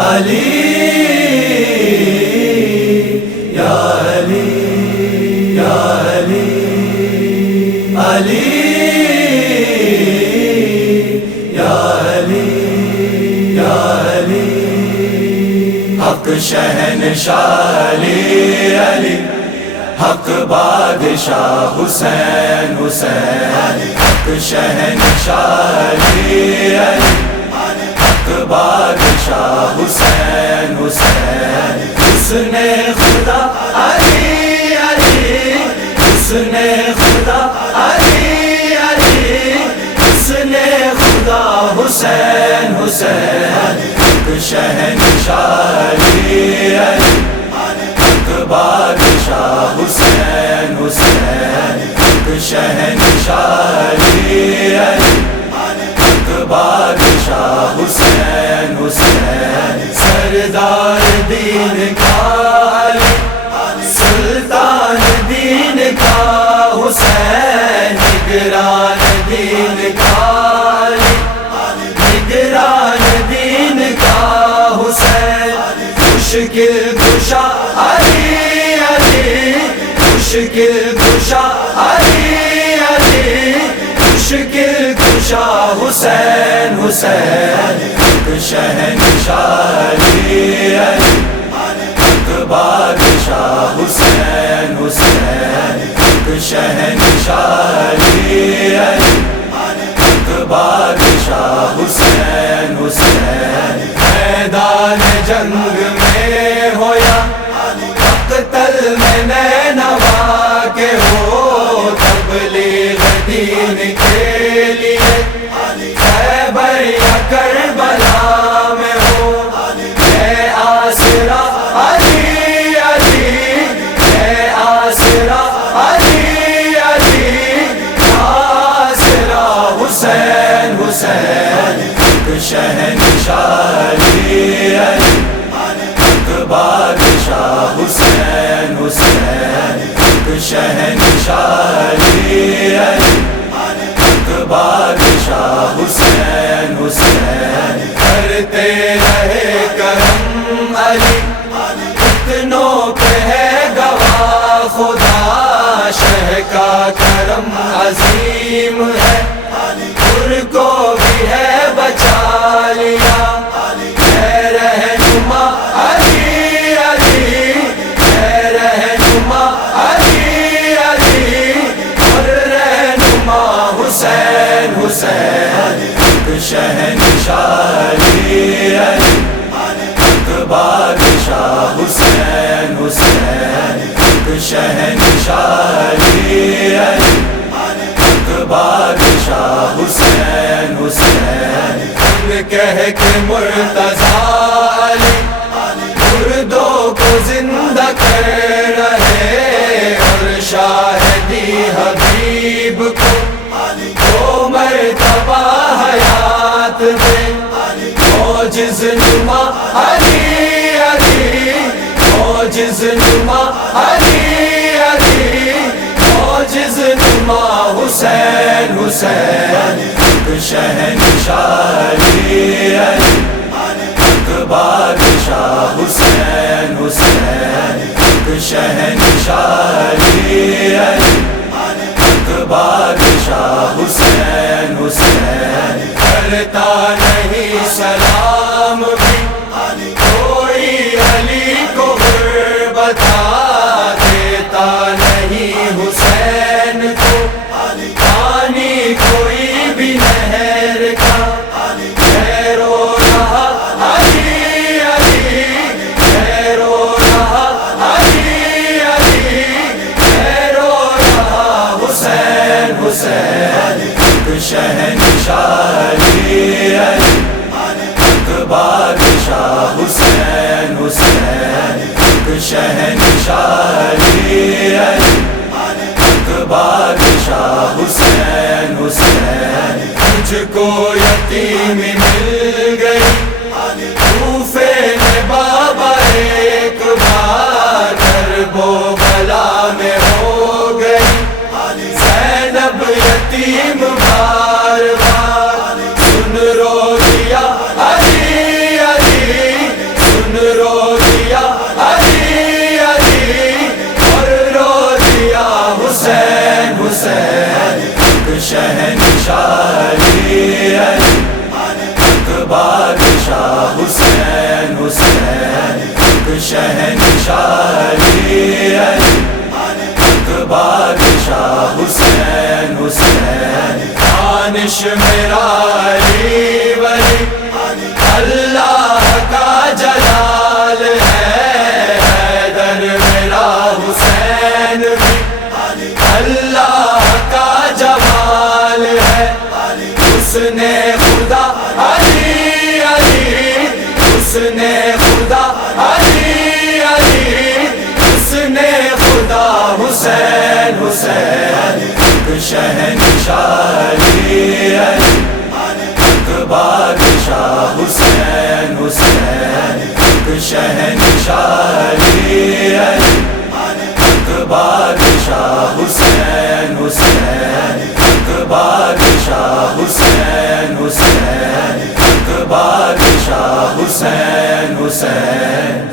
علی یا علی یا علی علی یا علی یا علی حق شہنشاہ علی علی حق بادشاہ حسین حسین حق شہنشاہ علی علی حق بادشاہ حسین حسین حسن خدا علی علی حسن خدا علی علی حسن خدا حسین حسین حق شہنشاہ علی علی حق بادشاہ حسین حسین حق شہنشاہ علی علی حق بادشاہ حسین حسین سردار دین کا علی سلطان دین کا حسین نگران دین کا علی نگران دین کا حسین مشکل کشا علی علی مشکل کشا علی علی مشکل کشا حسین حسین حق شہنشاہ علی علی حق بادشاہ حسین حسین حق شہنشاہ علی علی حق بادشاہ حسین حسین میدان جنگ میں ہو یا مقتل میں نینوا کے ہو تبلیغ دین کے لیے خیبر یا کربلا میں ہو اے آسرا علی علی اے آسرا علی علی آسرا حسین حسین حق شہنشاہ علی علی حق بادشاہ حسین حسین حق شہنشاہ علی علی حق بادشاہ حسین حسین کرتے رہے کرم علی اتنوں پہ ہے گواہ خدا شہ کا کرم عظیم ہے ان کو بھی ہے بچا لیا اے رہنما علی علی اے رہنما علی علی اور رہنما حسین حسین حق شہنشاہ علی علی حق بادشاہ حسین حسین حق شہنشاہ علی علی حق بادشاہ حسین حسین ہم کہہ کے مرتضیٰ علی مردوں کو زندہ کر رہے اور شاہدی حبیب کو دو مرتبہ حیات دے معجز نما علی علی معجز نما علی علی معجز نما حسین حسین حق شہنشاہ علی علی حق بادشاہ حسین حسین حق شہنشاہ علی علی حق بادشاہ حسین حسین کرتا نہیں سلام بھی کوئی علی کو غربتا دیتا نہیں حسین کو پانی کوئی بھی نہر کا رو رہا علی علی رو رہا علی علی رو رہا حسین حسین حق شہنشاہ علی علی حق بادشاہ حسین حسین حق شہنشاہ علی علی حق بادشاہ حسین حسین مجھ کو یتیمی مل گئی کوفے میں بابا ایک بار کرب و بلا میں ہو گئی زینب یتیم بار بار سن رو دیا علی علی شاہ حسین حسین دانش میرا علی ولی اللہ کا جلال ہے حیدر میرا حسین بھی اللہ کا جمال ہے اس نے خدا علی علی اس نے خدا علی علی اس نے خدا حسین حسین شہنشاہ علی علی بادشاہ حسین حسین شہنشاہ علی علی بادشاہ حسین حسین بادشاہ حسین حسین بادشاہ حسین حسین